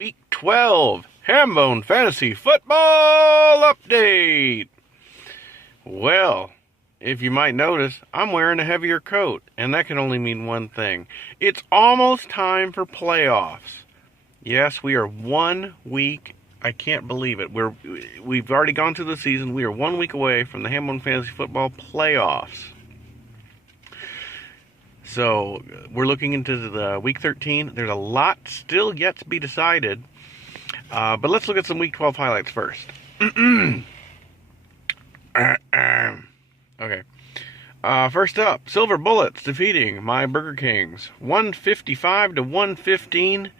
Week 12, Hambone Fantasy Football Update. Well, if you might notice, I'm wearing a heavier coat, and that can only mean one thing. It's almost time for playoffs. Yes, we are 1 week. I can't believe it. We've already gone through the season. We are 1 week away from the Hambone Fantasy Football playoffs. So we're looking into the week 13. There's a lot still yet to be decided. But let's look at some week 12 highlights first. Okay. First up, Silver Bullets defeating my Burger Kings 155 to 115.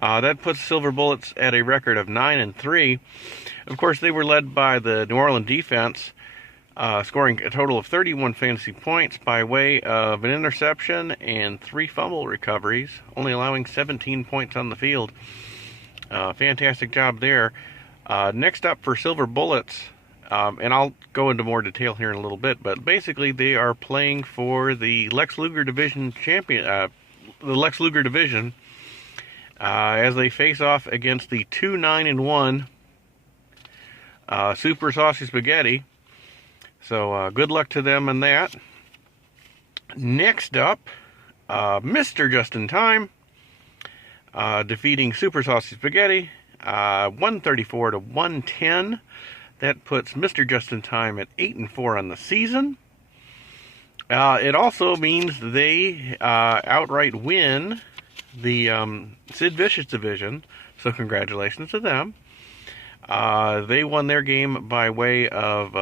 That puts Silver Bullets at a record of 9-3. Of course, they were led by the New Orleans defense, scoring a total of 31 fantasy points by way of an interception and 3 fumble recoveries, only allowing 17 points on the field. Fantastic job there. Next up for Silver Bullets, and I'll go into more detail here in a little bit, but basically they are playing for the Lex Luger Division as they face off against the 2-9-1 Super Saucy Spaghetti. So good luck to them in that. Next up, Mr. Just in Time defeating Super Saucy Spaghetti 134 to 110. That puts Mr. Just in Time at 8-4 on the season. It also means they outright win the Sid Vicious division. So congratulations to them. They won their game by way of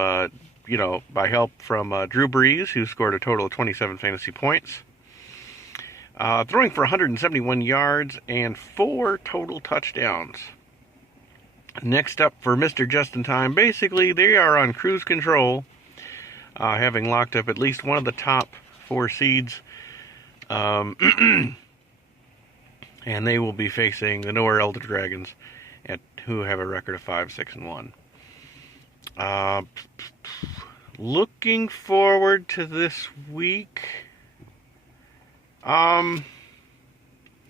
by help from Drew Brees, who scored a total of 27 fantasy points, throwing for 171 yards and 4 total touchdowns. Next up for Mr. Just in Time, basically they are on cruise control, having locked up at least one of the top 4 seeds, and they will be facing the Nowhere Elder Dragons, who have a record of 5-6-1. Looking forward to this week. Well,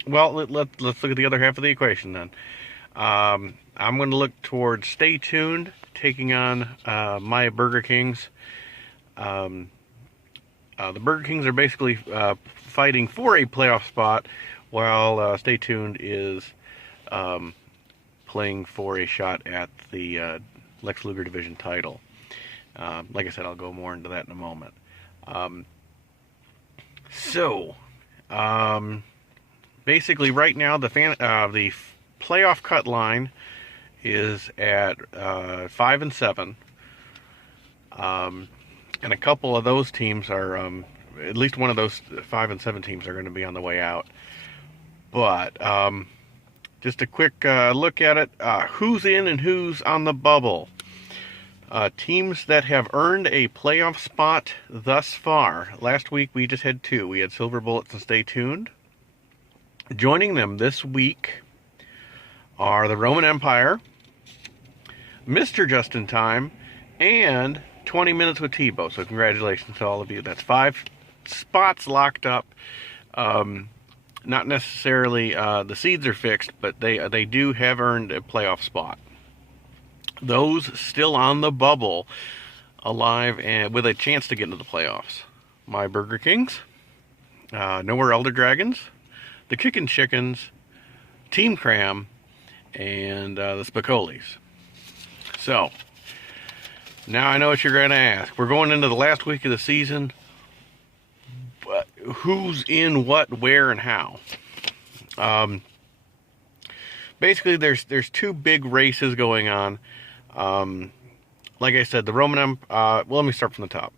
let's look at the other half of the equation then. I'm going to look towards Stay Tuned taking on my Burger Kings. The Burger Kings are basically fighting for a playoff spot, while Stay Tuned is playing for a shot at the Lex Luger Division title. Like I said, I'll go more into that in a moment. Basically, right now the playoff cut line is at 5-7, and a couple of those teams are, at least one of those 5-7 teams are going to be on the way out. But just a quick look at it. Who's in and who's on the bubble? Teams that have earned a playoff spot thus far. Last week we just had 2. We had Silver Bullets and Stay Tuned. Joining them this week are the Roman Empire, Mr. Just in Time, and 20 Minutes with Tebow. So congratulations to all of you. That's 5 spots locked up. Not necessarily the seeds are fixed, but they do have earned a playoff spot. Those still on the bubble, alive and with a chance to get into the playoffs: my Burger Kings, Nowhere Elder Dragons, the Kickin' Chickens, Team Cram, and the Spicolis. So, now I know what you're going to ask. We're going into the last week of the season. But who's in what, where, and how? Basically, there's 2 big races going on. Like I said, the Roman let me start from the top.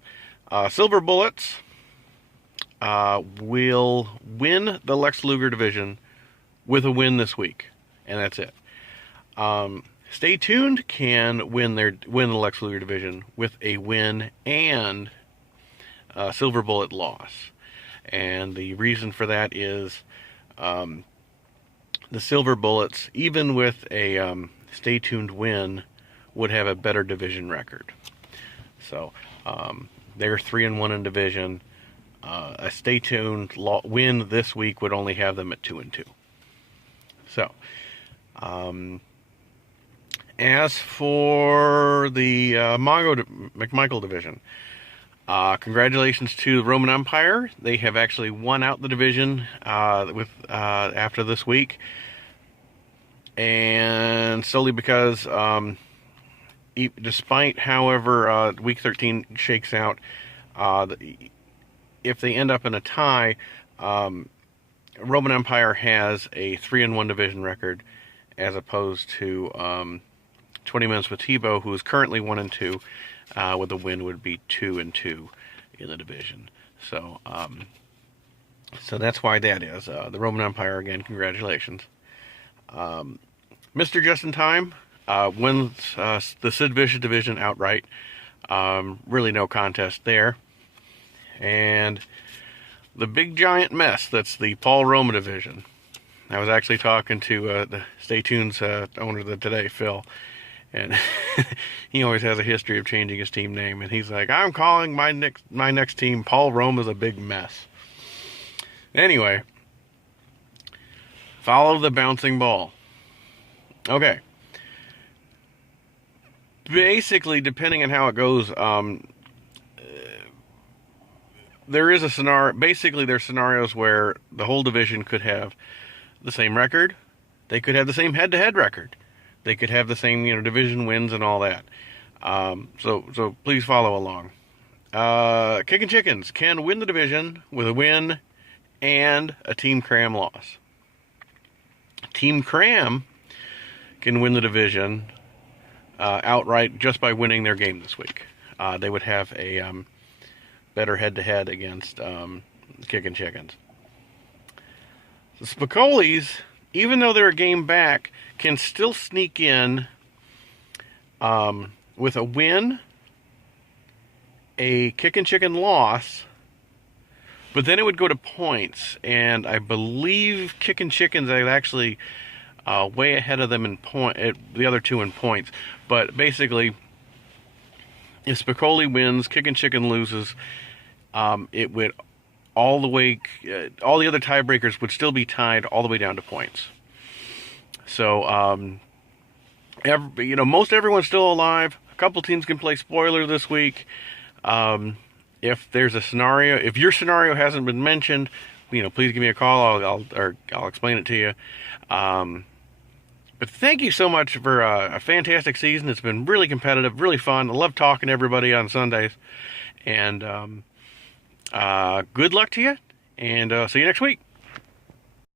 Silver Bullets will win the Lex Luger division with a win this week, and that's it. Stay Tuned can win the Lex Luger division with a win and Silver Bullet loss, and the reason for that is the Silver Bullets, even with a Stay Tuned win, would have a better division record. So they're 3-1 in division. A Stay Tuned win this week would only have them at 2-2. So As for the McMichael division, congratulations to the Roman Empire. They have actually won out the division after this week, and solely because, despite however week 13 shakes out, if they end up in a tie, Roman Empire has a 3-1 division record, as opposed to 20 Minutes with Tebow, who is currently 1-2, with a win would be 2-2 in the division. So, so that's why that is. The Roman Empire, again, congratulations. Mr. Just in Time wins the Sid Vicious division outright. Really no contest there. And the big giant mess, that's the Paul Roma division. I was actually talking to the Stay Tuned's owner of the Today, Phil, and he always has a history of changing his team name, and he's like, I'm calling my next team Paul Roma's a big mess. Anyway, follow the bouncing ball. Okay. Basically, depending on how it goes, there is a scenario. Basically, there's scenarios where the whole division could have the same record. They could have the same head-to-head record. They could have the same, division wins and all that. So please follow along. Kicking Chickens can win the division with a win and a Team Cram loss. Team Cram can win the division outright just by winning their game this week. They would have a better head-to-head against Kicking Chickens. The Spicolis, even though they're a game back, can still sneak in with a win, a Kickin' Chicken loss, but then it would go to points, and I believe Kickin' Chickens are actually way ahead of them in the other two in points. But basically, if Spicoli wins, Kickin' Chicken loses, it would all the way, all the other tiebreakers would still be tied all the way down to points. So, most everyone's still alive. A couple teams can play spoiler this week. If there's a scenario, if your scenario hasn't been mentioned, please give me a call. I'll explain it to you. But thank you so much for a fantastic season. It's been really competitive, really fun. I love talking to everybody on Sundays. And good luck to you. And see you next week.